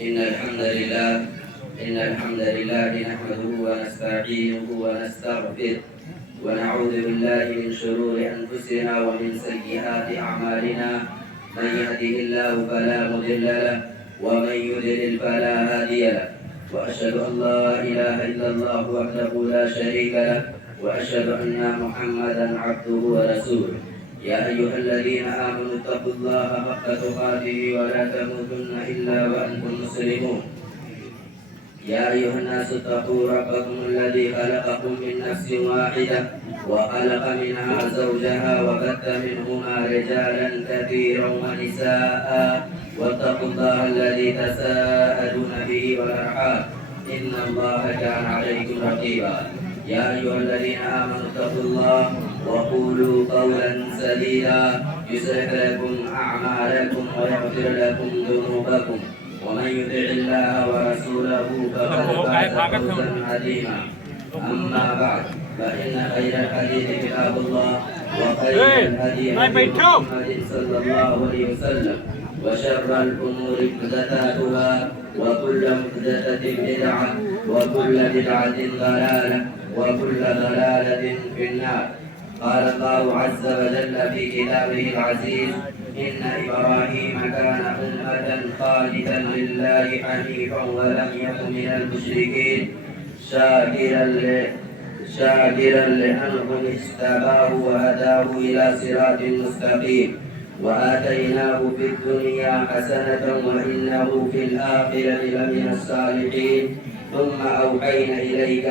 إن الحمد لله إن الحمد لله نحمده ونستعينه ونستغفره ونعوذ بالله من شرور أنفسنا ومن سيئات أعمالنا. من يهده الله فلا مضل له ومن يضلل فلا هادي له. وأشهد أن لا إله إلا الله وحده لا شريك له وأشهد أن محمدا عبده ورسوله. يا أيها الذين آمنوا اتقوا الله حق تقاته ولا تموتن إلا وأنتم مسلمون. يا أيها الناس اتقوا ربكم الذي خلقكم من نفس واحدة وخلق منها زوجها وبث منهما رجالا كثيرا ونساء واتقوا الله الذي تساءلون به والأرحام إن الله كان عليكم رقيبا. يا أيها الذين آمنوا اتقوا الله وقولوا قولا سديدا يصلح لكم أعمالكم ويغفر لكم ذنوبكم ومن يطع الله ورسوله فقد فاز فوزا عظيما. أما بعد فإن خير الحديث كتاب الله وخير الهدي هدي محمد صلى الله عليه وسلم وشر الأمور محدثاتها وكل محدثة بدعة وكل بدعة ضلالة وكل ضلالة في النار. قال الله عز وجل في كتابه العزيز: إن إبراهيم كان أمة قانتا لله حنيفا ولم يكن من المشركين شاكرا لأنعمه اجتباه وهداه إلى صراط مستقيم وآتيناه في الدنيا حسنة وإنه في الآخرة لمن الصالحين. ثم أوحينا إليك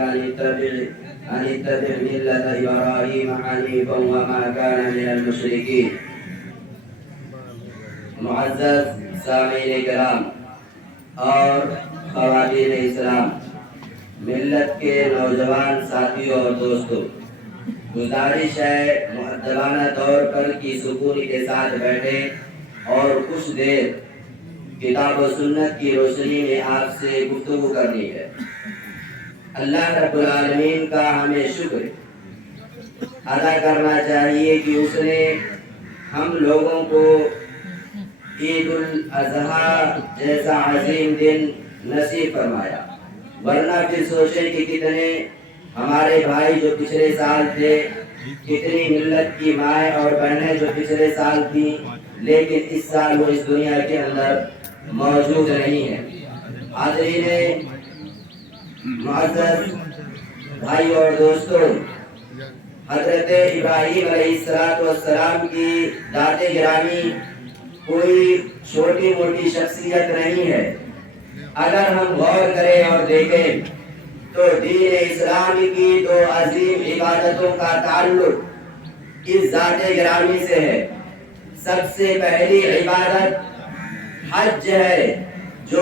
أن اتبع ملة إبراهيم حنيفا وما كان من المشركين. معزز سامعین کرام اور خواتین اسلام، ملت کے نوجوان ساتھیوں اور دوستوں، گزارش ہے مؤدبانہ طور پر کی سکونی کے ساتھ بیٹھے اور کچھ دیر کتاب و سنت کی روشنی میں آپ سے گفتگو کرنی ہے. اللہ رب العالمین کا ہمیں شکر ادا کرنا چاہیے کہ اس نے ہم لوگوں کو عید الاضحیٰ جیسا عظیم دن نصیب فرمایا. ورنہ پھر سوچیں کہ کتنے ہمارے بھائی جو پچھلے سال تھے، کتنی ملت کی مائیں اور بہنیں جو پچھلے سال تھیں لیکن اس سال وہ اس دنیا کے اندر موجود نہیں ہیں. حاضرین معزز بھائی اور دوستوں، حضرت ابراہیم علیہ السلام کی ذات گرامی کوئی چھوٹی موٹی شخصیت نہیں ہے. اگر ہم غور کریں اور دیکھیں تو دین اسلام کی دو عظیم عبادتوں کا تعلق اس ذات گرامی سے ہے. سب سے پہلی عبادت حج ہے جو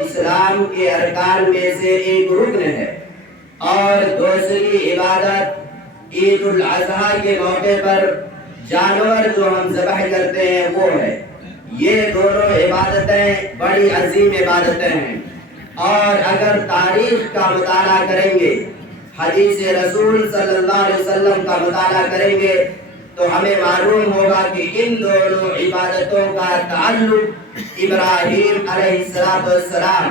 اسلام کے ارکان میں سے ایک رکن ہے، اور دوسری عبادت عید الاضحیٰ کے موقع پر جانور جو ہم ذبح کرتے ہیں وہ ہے. یہ دونوں عبادتیں بڑی عظیم عبادتیں ہیں، اور اگر تاریخ کا مطالعہ کریں گے، حدیث رسول صلی اللہ علیہ وسلم کا مطالعہ کریں گے تو ہمیں معلوم ہوگا کہ ان دونوں عبادتوں کا تعلق ابراہیم علیہ السلام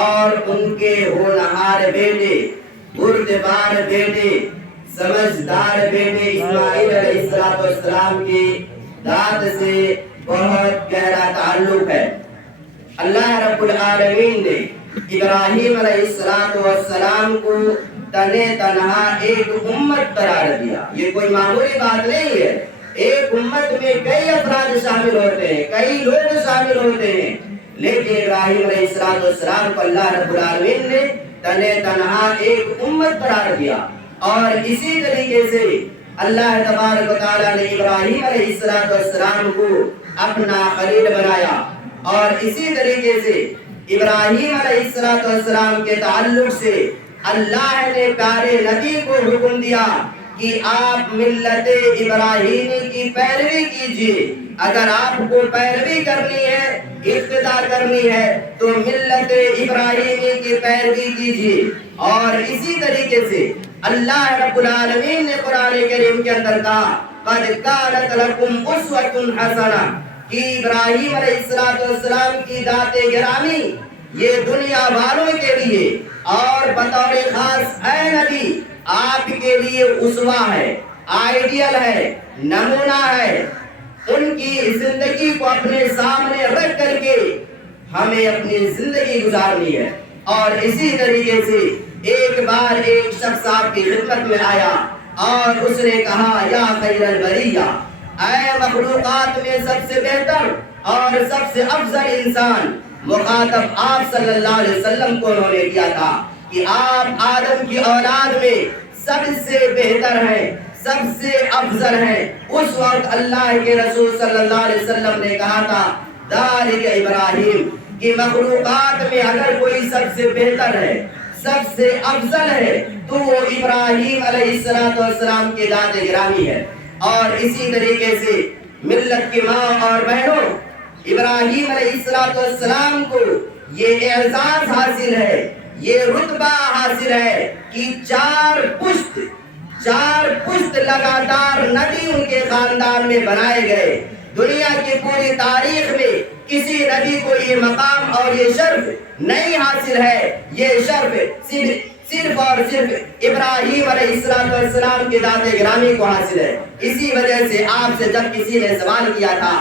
اور ان کے ہونہار بیٹے، بردبار بیٹے، سمجھدار بیٹے اسماعیل علیہ السلام کی ذات سے بہت گہرا تعلق ہے. اللہ رب العالمین نے ابراہیم علیہ السلام کو تنے تنہا ایک امت قرار دیا. یہ کوئی معمولی بات نہیں ہے. ایک امت میں کئی افراد شامل ہوتے ہیں، کئی لوگ شامل ہوتے ہیں، لیکن ابراہیم علیہ السلام کو اللہ رب العالمین نے تنے تنہا ایک امت قرار دیا. اور اسی طریقے سے اللہ تبارک و تعالیٰ نے ابراہیم علیہ السلام کو اپنا خلیل بنایا. اور اسی طریقے سے ابراہیم علیہ السلام کے تعلق سے اللہ نے پیارے نبی کو حکم دیا کہ آپ ملت ابراہیمی کی پیروی کیجیے. اگر آپ کو پیروی کرنی ہے، اقتداء کرنی ہے تو ملت ابراہیمی کی پیروی کیجیے. اور اسی طریقے سے اللہ رب العالمین نے قرآن کریم کے اندر کہا قد کانت لکم اسوۃ حسنہ، کہ ابراہیم علیہ السلام کی ذات گرامی یہ دنیا والوں کے لیے اور بطور خاص اے نبی آپ کے لیے اسوہ ہے، آئیڈیل ہے، نمونہ ہے۔ ان کی زندگی کو اپنے سامنے رکھ کر کے ہمیں اپنی زندگی گزارنی ہے۔ اور اسی طریقے سے ایک بار ایک شخص آپ کی خدمت میں آیا اور اس نے کہا یا خیر البریہ، اے مخلوقات میں سب سے بہتر اور سب سے افضل انسان۔ مخاطب آپ صلی اللہ علیہ وسلم کو انہوں نے کیا تھا کہ آپ آدم کی اولاد میں سب سے بہتر ہیں، سب سے افضل ہیں۔ اس وقت اللہ کے رسول صلی اللہ علیہ وسلم نے کہا تھا ذالک ابراہیم، کہ مخلوقات میں اگر کوئی سب سے بہتر ہے، سب سے افضل ہے تو وہ ابراہیم علیہ السلام کی ذات گرامی ہے۔ اور اسی طریقے سے ملت کی ماں اور بہنوں، ابراہیم علیہ السلام کو یہ اعزاز حاصل ہے، یہ رتبہ حاصل ہے کہ چار پشت لگاتار نبی ان کے خاندان میں بنائے گئے۔ دنیا کی پوری تاریخ میں کسی نبی کو یہ مقام اور یہ شرف نہیں حاصل ہے۔ یہ شرف صرف اور صرف ابراہیم علیہ السلام کی ذات گرامی کو حاصل ہے۔ اسی وجہ سے آپ سے جب کسی نے سوال کیا تھا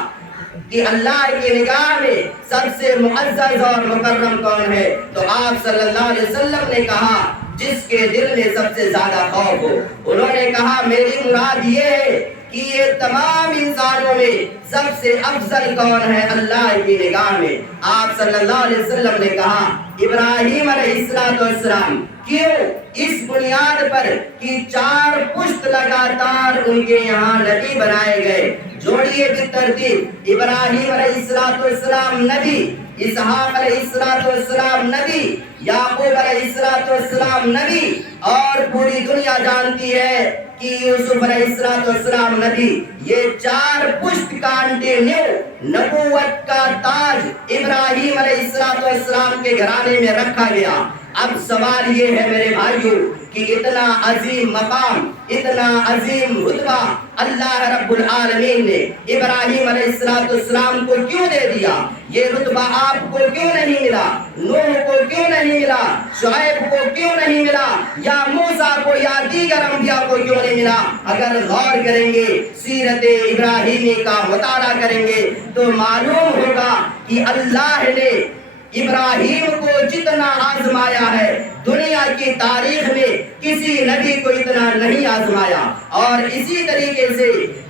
کہ اللہ کی نگاہ میں سب سے معزز اور مکرم کون ہے، تو آپ صلی اللہ علیہ وسلم نے کہا جس کے دل میں سب سے زیادہ خوف ہو۔ انہوں نے کہا میری مراد یہ ہے کہ یہ تمام انسانوں میں سب سے افضل کون ہے اللہ کی نگاہ میں۔ آپ صلی اللہ علیہ وسلم نے کہا ابراہیم علیہ السلام، کیوں؟ اس بنیاد پر کہ چار پشت لگاتار ان کے یہاں نبی بنائے گئے۔ جوڑیے بالترتیب، ابراہیم علیہ السلام نبی، اسحاق علیہ السلام نبی، یعقوب علیہ السلام نبی، اور پوری دنیا جانتی ہے کہ یوسف علیہ السلام نبی۔ یہ چار پشت کانٹینیو نبوت کا تاج ابراہیم علیہ السلام کے گھرانے میں رکھا گیا۔ اب سوال یہ ہے میرے بھائیوں کہ اتنا عظیم مقام، اتنا عظیم رتبہ اللہ رب العالمین نے ابراہیم علیہ السلام کو کیوں دے دیا؟ یہ رتبہ آپ کو کیوں نہیں ملا؟ نوح کو کیوں نہیں ملا؟ شعیب کو کیوں نہیں ملا؟ یا موسیٰ کو یا دیگر انبیاء کو کیوں نہیں ملا؟ اگر غور کریں گے، سیرت ابراہیمی کا مطالعہ کریں گے تو معلوم ہوگا کہ اللہ نے ابراہیم کو جتنا آزمایا ہے دنیا کی تاریخ میں کسی نبی کو اتنا نہیں آزمایا۔ اور اسی طریقے سے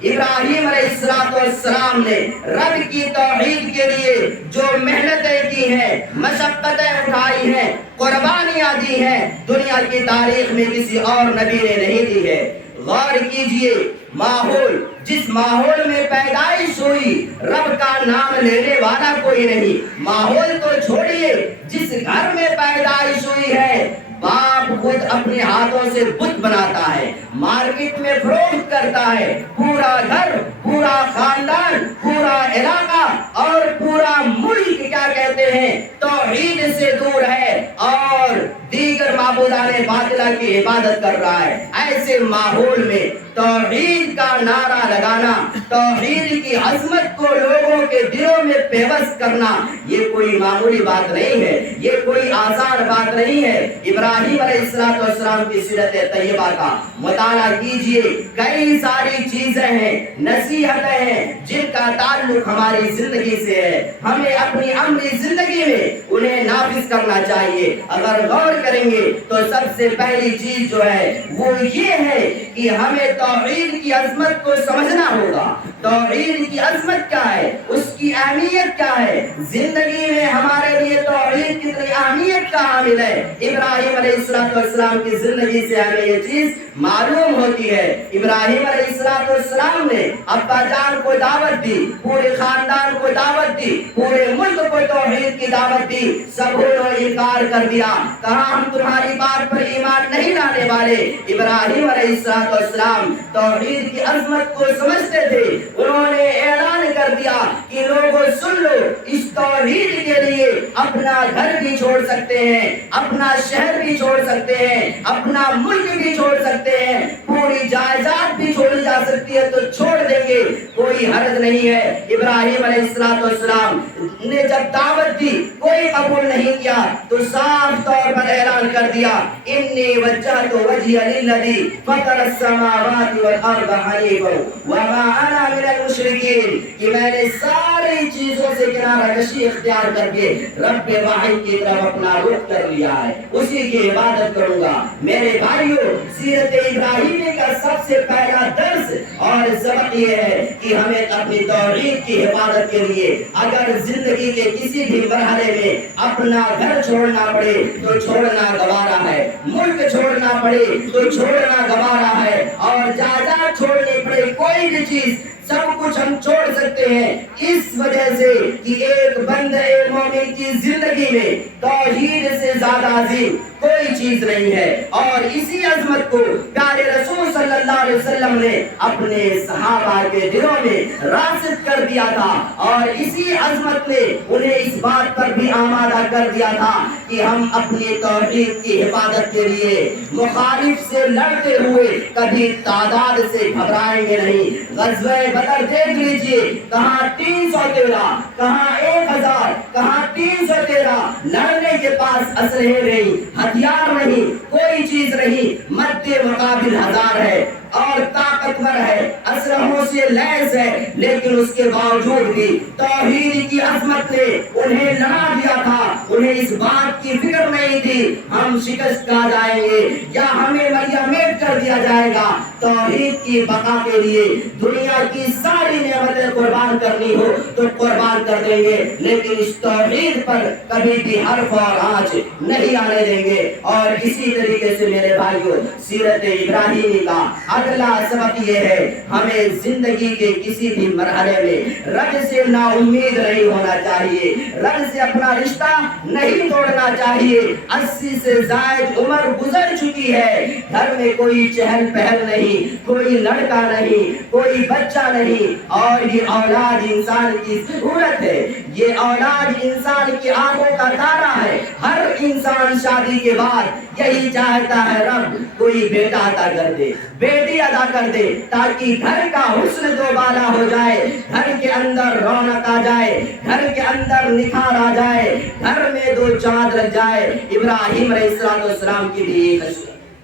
ابراہیم علیہ السلام نے رب کی توحید کے لیے جو محنتیں کی ہیں، مشقتیں اٹھائی ہیں، قربانیاں دی ہیں، دنیا کی تاریخ میں کسی اور نبی نے نہیں دی ہے۔ غور کیجئے، ماحول، جس ماحول میں پیدائش ہوئی رب کا نام لینے والا کوئی نہیں۔ ماحول تو چھوڑیے، جس گھر میں پیدائش ہوئی ہے باپ خود اپنے ہاتھوں سے بت بناتا ہے، مارکیٹ میں فروخت کرتا ہے، پورا گھر، پورا خاندان، پورا علاقہ اور پورا ملک کیا کہتے ہیں توحید سے دور ہے اور دیگر معبودان باطلہ کی عبادت کر رہا ہے۔ ایسے ماحول میں توحید کا نعرہ لگانا، توحید کی عظمت کو لوگوں کے دلوں میں پیوست کرنا، یہ کوئی معمولی بات نہیں ہے، یہ کوئی آسان بات نہیں ہے۔ ابراہیم علیہ السلام کی سیرت طیبہ کا مطالعہ کیجئے، کئی ساری چیزیں ہیں، نصیحتیں ہیں جن کا تعلق ہماری زندگی سے ہے، ہمیں اپنی عملی زندگی میں انہیں نافذ کرنا چاہیے۔ اگر غور کریں گے تو سب سے پہلی چیز جو ہے وہ یہ ہے کہ ہمیں توحید کی عظمت کو سمجھنا ہوگا۔ توحید کی عظمت کیا ہے، اس کی اہمیت کیا ہے، زندگی میں ہمارے لیے توحید کتنی اہمیت کا حامل ہے۔ ابراہیم علیہ السلام کی زندگی سے ہمیں یہ چیز معلوم ہوتی ہے۔ ابراہیم علیہ السلام نے ابا جان کو دعوت دی، پورے خاندان کو دعوت دی، پورے ملک کو توحید کی دعوت دی، سبوں نے انکار کر دیا، کہا ہم تمہاری بات پر ایمان نہیں لانے والے۔ ابراہیم علیہ السلام توحید کی عظمت کو سمجھتے تھے، انہوں نے اعلان کر دیا کہ لوگوں سن لو، اس توحید کے لیے اپنا گھر بھی چھوڑ سکتے ہیں، اپنا شہر بھی چھوڑ سکتے ہیں، اپنا ملک بھی چھوڑ سکتے ہیں، پوری جائیداد بھی چھوڑی جا سکتی ہے تو چھوڑ دیں گے، کوئی حرج نہیں ہے۔ ابراہیم علیہ السلام نے جب دعوت دی کوئی قبول نہیں کیا تو صاف طور پر اعلان کر دیا انی وجہت وجہی للذی فطر السماوات والارض حنیفا وما انا من المشرکین، کہ میں نے ساری چیزوں سے کنارہ کشی اختیار کر کے رب واحد کی طرف اپنا رخ کر لیا ہے، اسی کی عبادت کروں گا۔ میرے بھائیوں، سیرت ابراہیمی کا سب سے پہلا درس اور سبق یہ ہے کہ ہمیں اپنی توحید کی حفاظت کے لیے اگر زندگی کے کسی بھی مرحلے میں اپنا گھر چھوڑنا پڑے تو چھوڑنا گوارا ہے، ملک چھوڑنا پڑے تو چھوڑنا گوارا ہے، اور جائیداد چھوڑنی پڑے، کوئی بھی چیز سب کچھ ہم چھوڑ سکتے ہیں، اس وجہ سے کہ ایک بندہ مومن کی زندگی میں توحید سے زیادہ عظیم کوئی چیز نہیں ہے۔ اور اسی عظمت کو پیارے رسول صلی اللہ علیہ وسلم نے اپنے صحابہ کے دلوں میں راسخ کر دیا تھا، اور اسی عظمت نے انہیں اس بات پر بھی آمادہ کر دیا تھا کہ ہم اپنی توحید کی حفاظت کے لیے مخالف سے لڑتے ہوئے کبھی تعداد سے گھبرائیں گے نہیں۔ غزوہ بدر دیکھ لیجئے، کہاں 313، کہاں 1000، کہاں 313، لڑنے کے پاس اسلحے نہیں، ہتھیار نہیں، کوئی چیز نہیں، مد مقابل 1000 ہے اور طاقتور ہے، اسلحوں سے لیس ہے، لیکن اس کے باوجود بھی توحید کی عظمت نے انہیں لڑا دیا تھا۔ انہیں اس بات کی فکر نہیں تھی ہم شکست کھا جائیں گے یا ہمیں میٹ کر دیا جائے گا، توحید کی بقا کے لیے دنیا کی ساری نعمتیں قربان کرنی ہو تو قربان کر دیں گے، لیکن اس توحید پر کبھی بھی حرف اور آنچ نہیں آنے دیں گے۔ اور اسی طریقے سے میرے بھائیوں، سیرت ابراہیمی کا اگلا سبق یہ ہے، ہمیں زندگی کے کسی بھی مرحلے میں رب سے نا امید نہیں ہونا چاہیے، رب سے اپنا رشتہ نہیں توڑنا چاہیے۔ 80 سے زائد عمر گزر چکی ہے، گھر میں کوئی چہل پہل نہیں، کوئی لڑکا نہیں، کوئی بچہ نہیں، اور یہ اولاد انسان کی ضرورت ہے، یہ اولاد انسان کی آنکھوں کا تارا ہے۔ ہر انسان شادی کے بعد یہی چاہتا ہے رب کوئی بیٹا عطا کر دے، بیٹی عطا کر دے، تاکہ گھر کا حسن دوبالا ہو جائے، گھر کے اندر رونق آ جائے، گھر کے اندر نکھار آ جائے، گھر میں 2 چاند لگ جائے۔ ابراہیم علیہ السلام کی بھی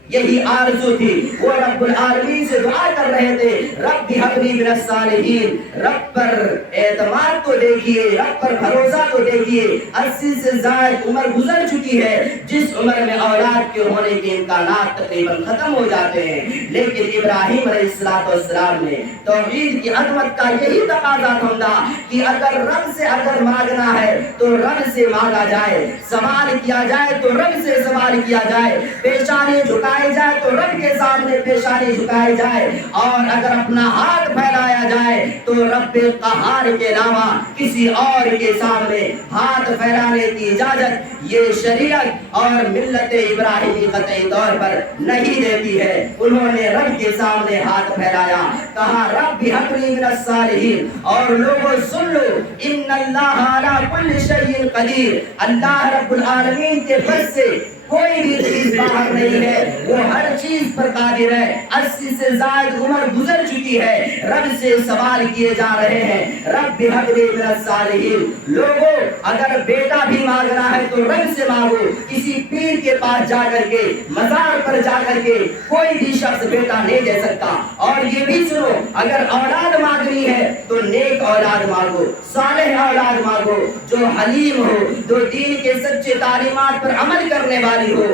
یہی آرزو تھی، وہ رب العالمین سے دعا کر رہے تھے رب هب لي من الصالحین، رب پر اعتماد تو دیکھیے، رب پر بھروسہ تو دیکھیے۔ 80 سے زائد عمر گزر چکی ہے، جس عمر میں اولاد کے ہونے کے امکانات تقریباً ختم ہو جاتے ہیں، لیکن ابراہیم علیہ السلام نے توحید کی عظمت کا یہی تقاضا سمجھا کہ اگر رب سے اگر مانگنا ہے تو رب سے مانگا جائے، سوال کیا جائے تو رب سے سوال کیا جائے، پیشانی جھکائے جائے تو رب کے سامنے پیشانی جھکائی جائے، اور اگر اپنا ہاتھ پھیلایا جائے تو رب قہار کے علاوہ کسی اور کے سامنے ہاتھ پھیلانے کی اجازت یہ شریعت اور ملت ابراہیمی قطعی طور پر نہیں دیتی ہے۔ انہوں نے رب کے سامنے ہاتھ پھیلایا، کہا رب هب لي من الصالحین، اور لوگوں سن لو ان اللہ علی کل شیء قدیر، اللہ رب العالمین کے بس سے کوئی بھی چیز باہر نہیں ہے، وہ ہر چیز پر قادر ہے۔ 80 سے زائد عمر گزر چکی ہے، رب سے سوال کیے جا رہے ہیں رب هب لي من الصالحین۔ لوگوں اگر بیٹا بھی مانگنا ہے تو رب سے مانگو، کسی پیر کے پاس جا کر کے، مزار پر جا کر کے کوئی بھی شخص بیٹا نہیں دے سکتا۔ اور یہ بھی سنو، اگر اولاد مانگنی ہے تو نیک اولاد مانگو، صالح اولاد مانگو، جو حلیم ہو، جو دین کے سچے تعلیمات پر عمل کرنے والی ہو۔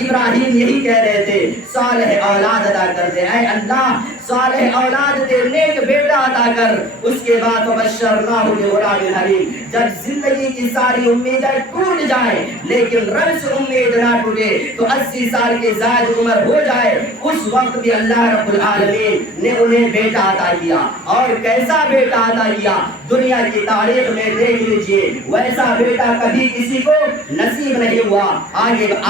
ابراہیم یہی کہہ رہے تھے صالح اولاد عطا کر دے، اے اللہ صالح اولاد دے، نیک بیٹا عطا کر۔ اس کے بعد وبشرناہ بغلام حلیم، جب زندگی کی ساری امیدیں ٹوٹ جائیں لیکن رب سے امید نہ ٹوٹے تو 80 سال کے زائد عمر ہو جائے، اس وقت بھی اللہ رب العالمین نے انہیں بیٹا عطا کیا۔ اور کیسا بیٹا عطا کیا دنیا کی تاریخ میں دیکھ لیجئے، ویسا بیٹا کبھی کسی کو نصیب نہیں ہوا۔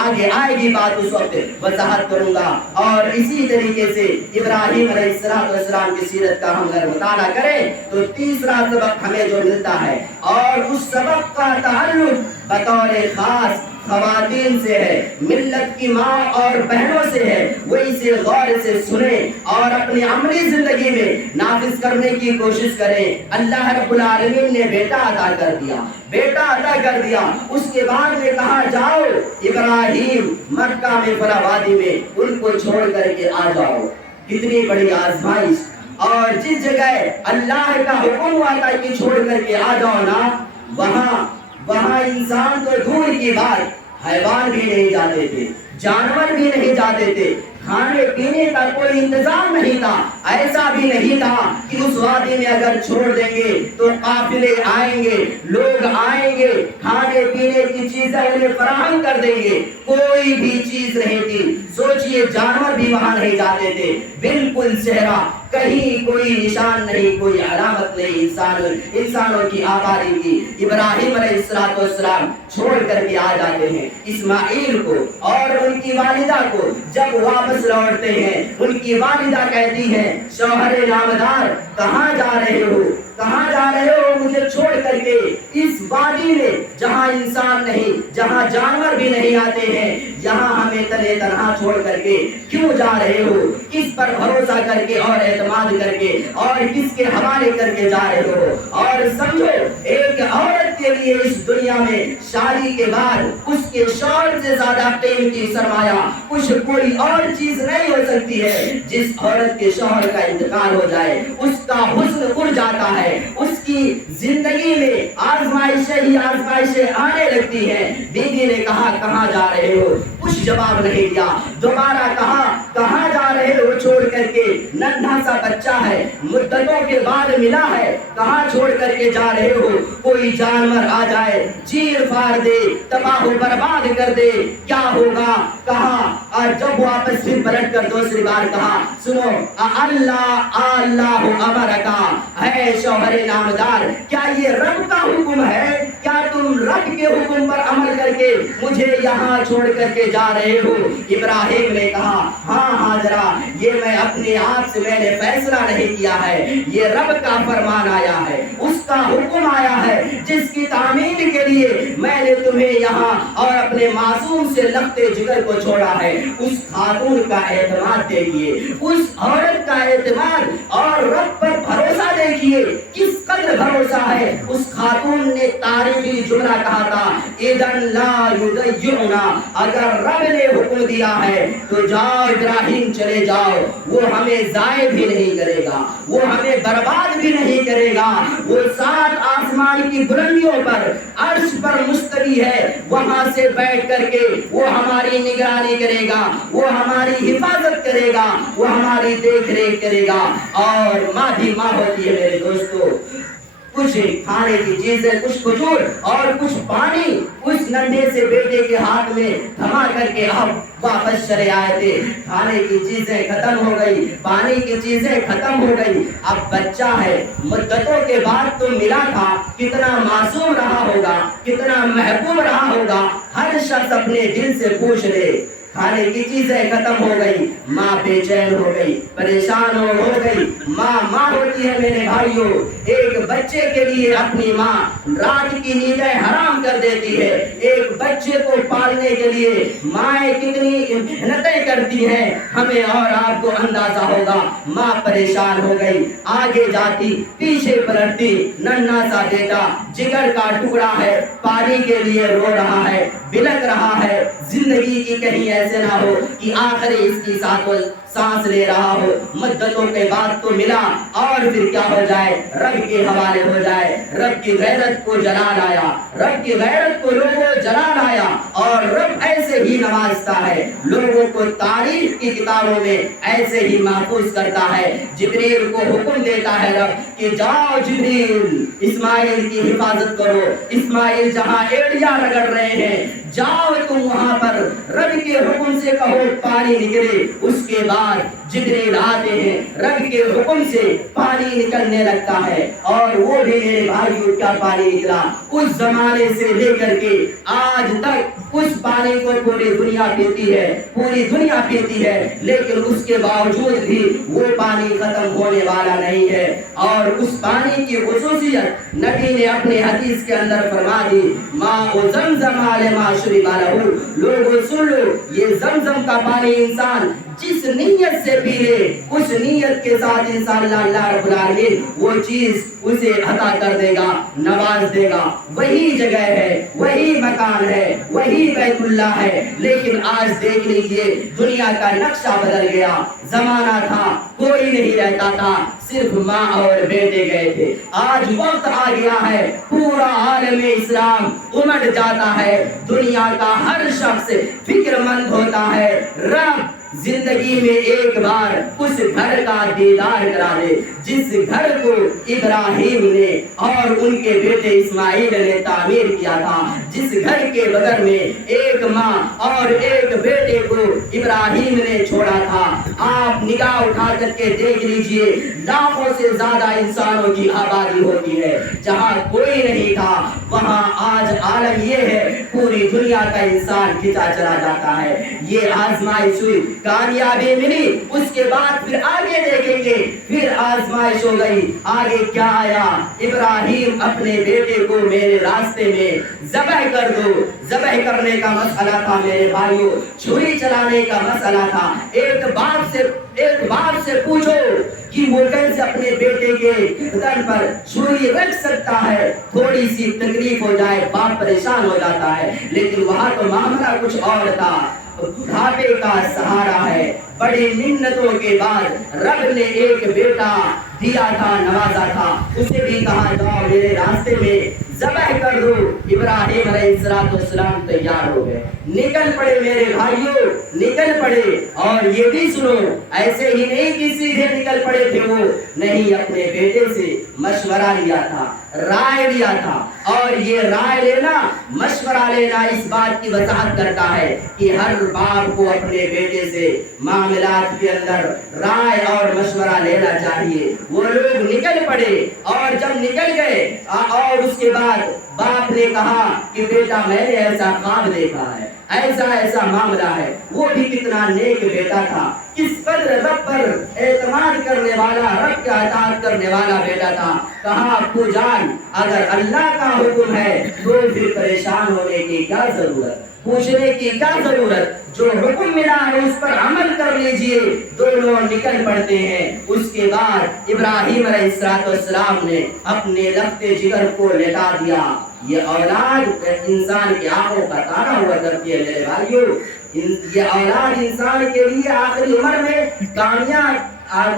آگے آئے گی بات، اس وقت وضاحت کروں گا۔ اور اسی طریقے سے ابراہیم علیہ السلام کی سیرت کا ہم اگر مطالعہ کریں تو تیسرا سبق ہمیں جو ملتا ہے، اور اس سبق کا تعلق بطور خاص خواتین سے ہے، ملت کی ماں اور بہنوں سے ہے، وہ اسے غور سے سنیں اور اپنی عملی زندگی میں نافذ کرنے کی کوشش کریں۔ اللہ رب العالمین نے بیٹا عطا کر دیا، بیٹا عطا کر دیا، اس کے بعد میں کہا جاؤ ابراہیم مکہ میں فلاں وادی میں ان کو چھوڑ کر کے آ جاؤ۔ کتنی بڑی آزمائش! اور جس جگہ اللہ کا حکم ہوا تھا کہ چھوڑ کر کے آ جاؤ نا، وہاں انسان تو دور کی بات، حیوان بھی نہیں جاتے تھے، جانور بھی نہیں جاتے تھے، کھانے پینے کا کوئی انتظام نہیں تھا۔ ایسا بھی نہیں تھا کہ اس وادی میں اگر چھوڑ دیں گے تو قافلے آئیں گے، لوگ آئیں گے، کھانے پینے کی چیزیں انہیں فراہم کر دیں گے، کوئی بھی چیز نہیں تھی۔ سوچئے جانور بھی وہاں نہیں جاتے تھے، بالکل صحرا، کہیں کوئی نشان نہیں، کوئی علامت نہیں انسانوں کی آبادی کی۔ ابراہیم علیہ السلام چھوڑ کر کے آ جاتے ہیں اسماعیل کو اور ان کی والدہ کو۔ جب واپس لوٹتے ہیں ان کی والدہ کہتی ہے شوہر نامدار کہاں جا رہے ہو، کہاں جا رہے ہو مجھے چھوڑ کر کے اس وادی میں جہاں انسان نہیں، جہاں جانور بھی نہیں آتے ہیں، یہاں ہمیں تنہے تنہا چھوڑ کر کے کیوں جا رہے ہو؟ کس پر بھروسہ کر کے اور اعتماد کر کے اور کس کے حوالے کر کے جا رہے ہو؟ اور سمجھو ایک عورت کے لیے اس دنیا میں شادی کے بعد اس کے شوہر سے زیادہ قیمتی سرمایہ کچھ کوئی اور چیز نہیں ہو سکتی ہے۔ جس عورت کے شوہر کا انتقال ہو جائے اس کا حسن اڑ جاتا ہے، اس کی زندگی میں آزمائشیں ہی آزمائشیں آنے لگتی ہیں۔ بیوی نے کہا کہاں جا رہے ہو؟ کچھ جواب نہیں دیا۔ دوبارہ کہا کہاں جا رہے ہو چھوڑ کر کے؟ ننھا سا بچہ ہے، مدتوں کے بعد ملا ہے، کہاں چھوڑ کر کے جا رہے ہو؟ کوئی جانور آ جائے چیر پھاڑ دے، تباہ و برباد کر دے، کیا ہوگا؟ کہا اور جب واپس پھر پلٹ کر دوسری بار کہا سنو اللہ امرکا، ہے شوہر نامدار کیا یہ رب کا حکم ہے؟ کیا تم رب کے حکم پر عمل کر کے مجھے یہاں چھوڑ کر کے جا رہے ہو؟ ابراہیم نے کہا ہاں ہاجرہ، یہ میں اپنے آپ سے میں نے فیصلہ نہیں کیا ہے، یہ رب کا فرمان آیا ہے، اس کا حکم آیا ہے جس کی تعمیر کے لیے میں نے تمہیں یہاں اور اپنے معصوم سے لگتے جگر کو چھوڑا ہے۔ اس خاتون کا اعتماد دیکھیے، اس عورت کا اعتماد اور رب پر بھروسہ دیکھیے، کس قدر بھروسہ ہے۔ اس خاتون نے تاریخی جملہ کہا تھا اذن لا یضیعنا، اگر رب نے حکم دیا ہے تو جاؤ ابراہیم چلے جاؤ، وہ ہمیں ضائع بھی نہیں کرے گا، وہ ہمیں برباد بھی نہیں کرے گا۔ وہ 7 آسمان کی بلندیوں پر عرش پر مستوی ہے، وہاں سے بیٹھ کر کے وہ ہماری نگرانی کرے گا، وہ ہماری حفاظت کرے گا، وہ ہماری دیکھ ریکھ کرے گا۔ اور ماں بھی ماں ہوتی ہے میرے دوستو، کچھ کھانے کی چیزیں، کچھ کھجور اور کچھ پانی اس ننھے سے بیٹے کے ہاتھ میں تھما کر کے اب واپس چلے آئے تھے۔ کھانے کی چیزیں ختم ہو گئی، پانی کی چیزیں ختم ہو گئی، اب بچہ ہے، مدتوں کے بعد تو ملا تھا، کتنا معصوم رہا ہوگا، کتنا محبوب رہا ہوگا۔ ہر شخص اپنے دل سے پوچھ لے، کھانے کی چیزیں ختم ہو گئی، ماں بے چین ہو گئی، پریشان ہو گئی۔ ماں ہوتی ہے میرے بھائیوں، ایک بچے کے لیے اپنی ماں رات کی نیندیں حرام کر دیتی ہے۔ ایک بچے کو پالنے کے لیے مائیں کتنی محنتیں کرتی ہیں، ہمیں اور آپ کو اندازہ ہوگا۔ ماں پریشان ہو گئی، آگے جاتی پیچھے پلٹتی، ننھا سا بیٹا جگر کا ٹکڑا ہے، پانی کے لیے رو رہا ہے، بلک رہا ہے، زندگی کی کہیں ایسے نہ ہو کہ آخری اس کی سانس لے رہا ہو۔ مدتوں کے بعد تو ملا، اور پھر کیا ہو جائے؟ رب کے حوالے ہو جائے۔ رب کی غیرت کو جلال آیا، رب کی غیرت کو لوگوں جلال آیا، اور رب ایسے ہی نوازتا ہے، لوگوں کو تاریخ کی کتابوں میں ایسے ہی محفوظ کرتا ہے۔ جبریل کو حکم دیتا ہے رب کہ جاؤ جبریل اسماعیل کی حفاظت کرو، اسماعیل جہاں ایڑیاں رگڑ رہے ہیں جاؤ تم وہاں پر، رب کے حکم سے کہو پانی نکلے۔ اس کے بعد جبریل آتے ہیں، رب کے حکم سے پانی نکلنے لگتا ہے، اور وہ بھی میرے بھائیوں کیا پانی نکلا۔ اس زمانے سے لے کر کے آج تک اس اس پانی کو پوری دنیا پیتی ہے، پوری دنیا پیتی ہے، لیکن اس کے باوجود بھی وہ پانی ختم ہونے والا نہیں ہے۔ اور اس پانی کی خصوصیت نبی نے اپنے حدیث کے اندر فرما دی، ماء زمزم لما شرب لہ، لوگوں سن لو، یہ زمزم کا پانی انسان جس نیت سے پی لے، اس نیت کے ساتھ انسان اللہ رب العالمین وہ چیز اسے عطا کر دے گا، نواز دے گا۔ وہی جگہ ہے، وہی مکان ہے، وہی بیت اللہ ہے، لیکن آج دیکھ لیجئے دنیا کا نقشہ بدل گیا۔ زمانہ تھا کوئی نہیں رہتا تھا، صرف ماں اور بیٹے گئے تھے۔ آج وقت آ گیا ہے، پورا عالم اسلام امٹ جاتا ہے، دنیا کا ہر شخص فکر مند ہوتا ہے، رب زندگی میں ایک بار اس گھر کا دیدار کرا دے جس گھر کو ابراہیم نے اور ان کے بیٹے اسماعیل نے تعمیر کیا تھا، جس گھر کے بغیر میں ایک ماں اور ایک بیٹے کو ابراہیم نے چھوڑا تھا۔ آپ نگاہ اٹھا کر کے دیکھ لیجئے، لاکھوں سے زیادہ انسانوں کی آبادی ہوتی ہے، جہاں کوئی نہیں تھا وہاں آج عالم یہ ہے پوری دنیا کا انسان کھینچا چلا جاتا ہے۔ یہ آزمائش ہوئی، کامیابی ملی، اس کے بعد پھر آگے دیکھیں گے، پھر آزمائش ہو گئی، آگے کیا آیا؟ ابراہیم اپنے بیٹے کو میرے راستے میں ذبح کر دو، ذبح کرنے کا مسئلہ تھا میرے بھائیوں، چھری چلانے کا مسئلہ تھا۔ ایک باپ سے پوچھو کہ وہ کیسے اپنے بیٹے کے بدن پر چھری رکھ سکتا ہے؟ تھوڑی سی تکلیف ہو جائے باپ پریشان ہو جاتا ہے، لیکن وہاں تو معاملہ کچھ اور تھا۔ بڑھاپے کا سہارا ہے، بڑی منتوں کے بعد رب نے ایک بیٹا دیا تھا، نوازا تھا، اسے بھی کہا جاؤ میرے راستے میں ذبح کر دو۔ ابراہیم علیہ السلام تیار ہو گئے، نکل پڑے میرے بھائیوں، نکل پڑے۔ اور یہ بھی سنو، ایسے ہی نہیں کہ سیدھے نکل پڑے تھے وہ، نہیں، اپنے بیٹے سے مشورہ لیا تھا، رائے لیا تھا۔ اور یہ رائے لینا، مشورہ لینا اس بات کی وضاحت کرتا ہے کہ ہر باپ کو اپنے بیٹے سے معاملات کے اندر رائے اور مشورہ لینا چاہیے۔ وہ لوگ نکل پڑے، اور جب نکل گئے اور اس کے بعد باپ نے کہا کہ بیٹا میں نے ایسا خواب دیکھا ہے، ایسا معاملہ ہے۔ وہ بھی کتنا نیک بیٹا تھا، کس قدر رب پر اعتماد کرنے والا، رب کا اطاعت کرنے والا بیٹا تھا۔ کہا ابو جان اگر اللہ کا حکم ہے تو پھر پریشان ہونے کی کیا ضرورت، پوچھنے کی کیا ضرورت، جو حکم ملا ہے اس پر عمل کر لیجئے۔ دونوں نکل پڑتے ہیں۔ اس کے بعد ابراہیم علیہ السلام نے اپنے لختے جگر کو لٹا دیا۔ یہ اولاد انسان کی آنکھوں کا تارا ہوا کرتی ہے میرے بھائیوں، یہ اولاد انسان کے لیے آخری عمر میں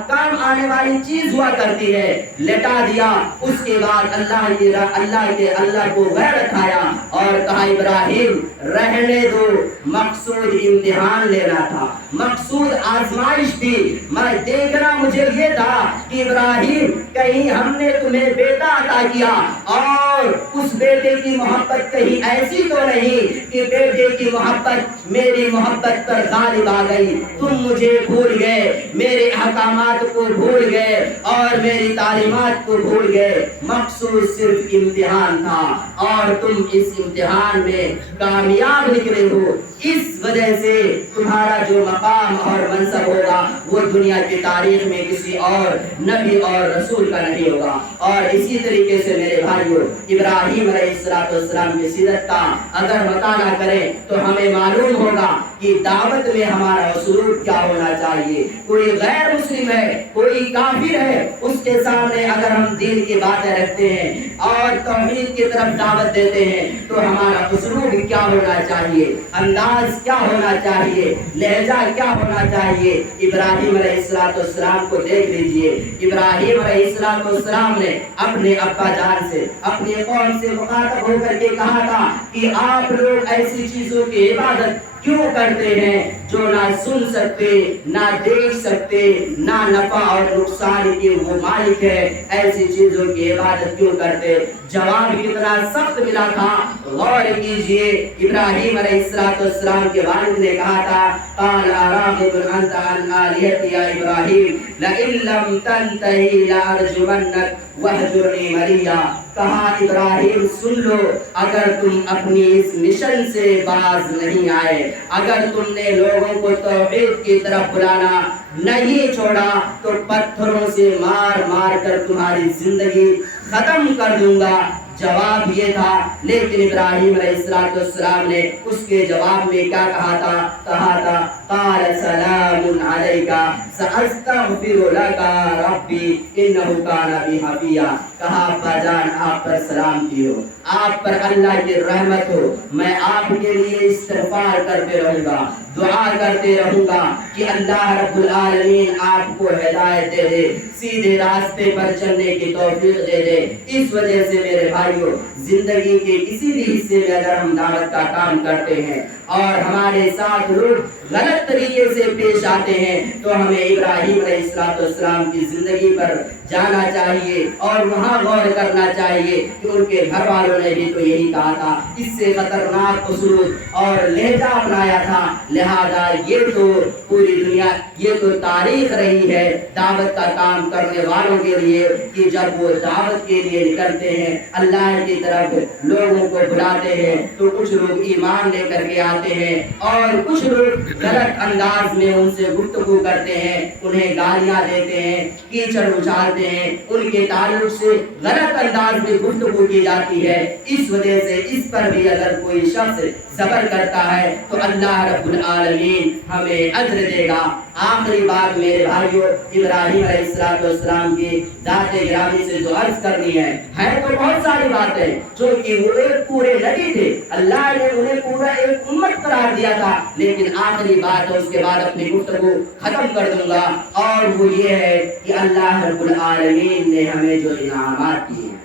کام آنے والی چیز ہوا کرتی ہے۔ لٹا دیا، اس کے بعد اللہ کو غیرت آیا اور کہا ابراہیم رہنے دو، مقصود امتحان لینا تھا، مقصود آزمائش تھی، میں دیکھنا مجھے یہ تھا کہ ابراہیم کہیں ہم نے تمہیں بیٹا عطا کیا اور اس بیٹے کی محبت کہیں ایسی تو نہیں کہ بیٹے کی محبت میری محبت پر غالب آ گئی، تم مجھے بھول گئے، میرے احکامات کو بھول گئے اور میری تعلیمات کو بھول گئے۔ مقصود صرف امتحان تھا اور تم اس امتحان میں کامیاب نکلے ہو، اس وجہ سے تمہارا جو مقام اور منصب ہوگا وہ دنیا کی تاریخ میں کسی اور نبی اور رسول کا نہیں ہوگا۔ اور اسی طریقے سے میرے بھائیوں ابراہیم علیہ السلام کی سیرت کا اگر مطالعہ کریں تو ہمیں معلوم ہوگا کہ دعوت میں ہمارا اسلوب کیا ہونا چاہیے۔ کوئی غیر مسلم ہے، کوئی کافر ہے، اس کے سامنے اگر ہم دین کی باتیں رکھتے ہیں اور توحید کی طرف دعوت دیتے ہیں تو ہمارا اسلوب کیا ہونا چاہیے، انداز کیا ہونا چاہیے، لہجہ کیا ہونا چاہیے۔ ابراہیم علیہ السلام کو دیکھ لیجئے، ابراہیم علیہ السلام نے اپنے ابا جان سے، اپنی قوم سے مخاطب ہو کر کے کہا تھا کہ آپ لوگ ایسی چیزوں کی عبادت کیوں کرتے ہیں جو نہ سن سکتے، نہ دیکھ سکتے، نہ نفع اور نقصان کی وہ مالک ہے، ایسی چیزوں کی عبادت کیوں کرتے؟ جواب کتنا سخت ملا تھا، غور کیجئے۔ ابراہیم علیہ السلام کے والد نے کہا تھا قال اراغب انت عن آلہتی یا ابراہیم لئن لم تنتہی لارجمنک وہجرنی ملیا۔ کہا ابراہیم سن لو، اگر تم اپنی اس مشن سے باز نہیں آئے، اگر تم نے لوگوں کو توحید کی طرف بلانا نہیں چھوڑا تو پتھروں سے مار مار کر تمہاری زندگی ختم کر دوں گا۔ جواب یہ تھا، لیکن ابراہیم علیہ السلام نے اس کے جواب میں کیا کہا تھا؟ قال سلام علیک ساستغفر لک ربی انہ کان بی حفیا۔ کہا ابا جان آپ پر سلام کی ہو، آپ پر اللہ کی رحمت ہو، میں آپ کے لیے استغفار کرتے رہوں گا، دعا کرتے رہوں گا کہ اللہ رب العالمین آپ کو ہدایت دے دے، سیدھے راستے پر چلنے کی توفیق دے دے۔ اس وجہ سے میرے بھائیوں، زندگی کے کسی بھی حصے میں اگر ہم دعوت کا کام کرتے ہیں اور ہمارے ساتھ لوگ غلط طریقے سے پیش آتے ہیں تو ہمیں ابراہیم علیہ السلام کی زندگی پر جانا چاہیے اور وہاں غور کرنا چاہیے کہ ان کے گھر والوں نے بھی تو یہی کہا تھا، اس سے خطرناک اسلوب اور لہجہ اپنایا تھا، لہذا یہ تو پوری دنیا، یہ تو تاریخ رہی ہے دعوت کا کام کرنے والوں کے لیے کہ جب وہ دعوت کے لیے نکلتے ہیں، اللہ کی طرف لوگوں کو بلاتے ہیں تو کچھ لوگ ایمان لے کر کے آتے ہیں اور کچھ لوگ غلط انداز میں ان سے گفتگو کرتے ہیں، انہیں گالیاں دیتے ہیں، کیچڑ اچھالتے ہیں، ان کے تعلق سے غلط انداز میں گفتگو کی جاتی ہے۔ اس وجہ سے اس پر بھی اگر کوئی شخص صبر کرتا ہے تو اللہ رب العالمین ہمیں اجر دے گا۔ آخری بات میرے بھائیوں، ابراہیم علیہ السلام کی ذات گرامی سے جو عرض کرنی ہے تو بہت ساری باتیں، چونکہ وہ ایک پورے نبی تھے، اللہ نے انہیں پورا ایک امت قرار دیا تھا، لیکن آخری بات ہے، اس کے بعد اپنی گفتگو ختم کر دوں گا، اور وہ یہ ہے کہ اللہ رب العالمین نے ہمیں جو انعامات دیے ہیں،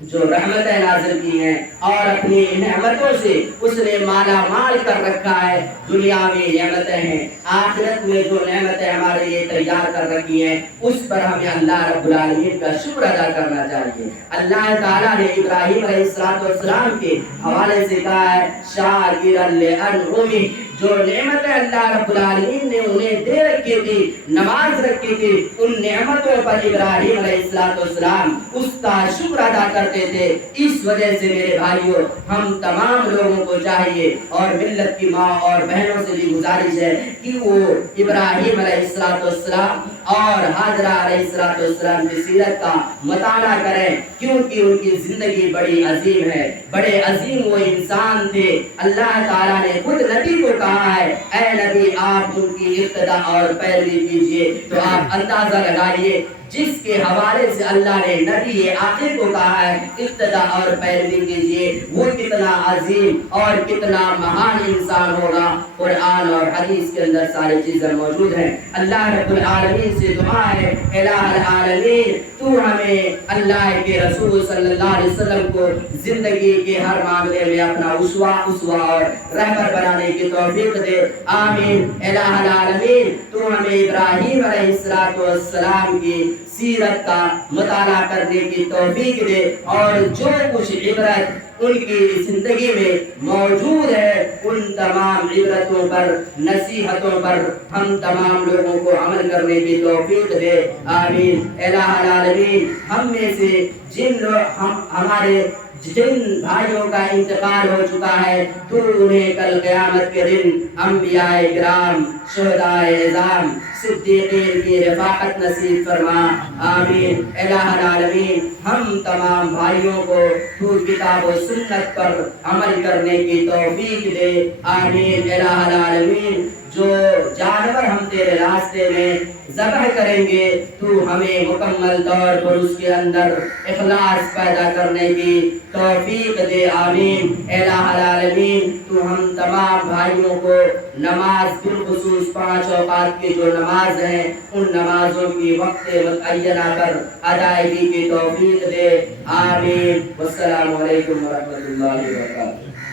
جو رحمتیں نازل کی ہیں اور اپنی نعمتوں سے اس نے مالا مال کر رکھا ہے، دنیاوی نعمتیں ہیں، آخرت میں جو نعمتیں ہمارے لیے تیار کر رکھی ہیں اس پر ہمیں اللہ رب العالمین کا شکر ادا کرنا چاہیے۔ اللہ تعالیٰ نے ابراہیم علیہ السلام کے حوالے سے کہا ہے شاکرا لانعمہ، جو نعمتیں اللہ رب العالمین نے انہیں دے رکھی تھی، نواز رکھی تھی، ان نعمتوں پر ابراہیم علیہ السلام اس کا شکر ادا کرتے تھے۔ اس وجہ سے میرے بھائیوں، ہم تمام لوگوں کو چاہیے اور ملت کی ماں اور بہنوں سے بھی گزارش ہے کہ وہ ابراہیم علیہ السلام اور حاجرہ علیہ السلام کی سیرت کا مطالعہ کریں، کیونکہ ان کی زندگی بڑی عظیم ہے، بڑے عظیم وہ انسان تھے۔ اللہ تعالیٰ نے خود نبی کو کہا ہے اے نبی آپ ان کی ابتدا اور پیروی کیجئے، تو آپ اندازہ لگائیے جس کے حوالے سے اللہ نے نبی آخر کو کہا ہے ابتدا اور پیروی کیجئے، وہ کتنا عظیم اور کتنا مہان انسان ہوگا۔ قرآن اور حدیث کے اندر ساری چیزیں موجود ہیں۔ اللہ رب العالمین سے دعا ہے الہ العالمین تو ہمیں اللہ کے رسول صلی اللہ علیہ وسلم کو زندگی کے ہر معاملے میں اپنا اسوہ اور رہبر بنانے کی توفیق دے، آمین۔ الہ العالمین تو ہمیں ابراہیم علیہ السلام کی سیرت کا مطالعہ کرنے کی توفیق دے، اور جو کچھ عبرت ان کی زندگی میں موجود ہے ان تمام عبرتوں پر، نصیحتوں پر ہم تمام لوگوں کو عمل کرنے کی توفیق دے، آمین۔ الہ العالمین ہم میں سے ہمارے جن بھائیوں کا انتقال ہو چکا ہے تو انہیں کل قیامت کے دن انبیاء کرام، شہداء اعظام، صدیقین کی رفاقت نصیب فرما، آمین۔ الہ العالمین ہم تمام بھائیوں کو تو کتاب و سنت پر عمل کرنے کی توفیق دے، آمین۔ الہ العالمین جو جانور ہم تیرے راستے میں ذبح کریں گے تو ہمیں مکمل طور پر اس کے اندر اخلاص پیدا کرنے کی توفیق دے، آمین۔ الہ العالمین تو ہم تمام بھائیوں کو نماز بالخصوص 5 اوقات کی جو نماز ہیں ان نمازوں کی وقت متعینہ پر ادائیگی کی توفیق دے، آمین۔ والسلام علیکم ورحمۃ اللہ وبرکاتہ۔